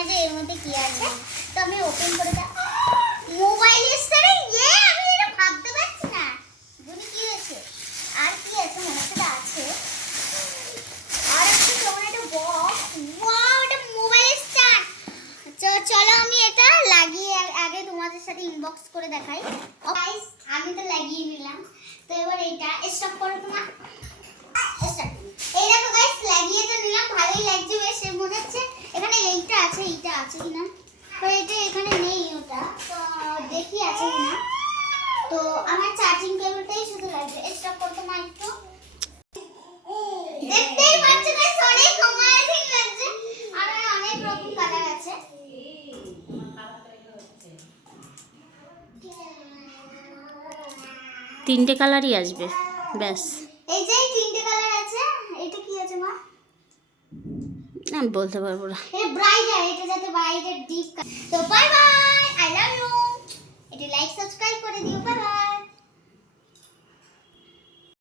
না যে এর মধ্যে কি আছে। তো আমি ওপেন করে মোবাইল এসছে রে, আমি এটা ভাবতে পারছি না দুনি কি হয়েছে। আর কি আছে মনে হচ্ছে আছে, আর একটা কেমন একটা বক্স। ওয়াও, এটা মোবাইল স্ট্যান্ড। চলো আমি এটা লাগিয়ে আগে তোমাদের সাথে ইনবক্স করে দেখাই। গাইস আমি তো লাগিয়ে নিলাম, তো এবার এটা স্টপ করো তোমার। এই দেখো গাইস লাগিয়ে তো নিলাম, ভালোই লাগছে বেশ। মনে হচ্ছে এখানে এইটা আছে কিনা, তো এটা এখানে নেই, ওটা তো দেখি আছে কিনা। তো আমার চার্জিং কেবলটাই শুধু লাগবে। স্টপ করতে না একটু, দেখতেই পাচ্ছ গাইস অনেক অ্যামেজিং লাগছে। আর অনেক রকম কালার আছে। তিনটে কালারই আসবে ব্যাস। এই যে তিনটে কালার আছে। এটা কি আছে মা? আমি বলতে পারবো না। এটা ব্রাইটার, এটা যাতে ব্রাইটার ডিপ। তো বাই বাই।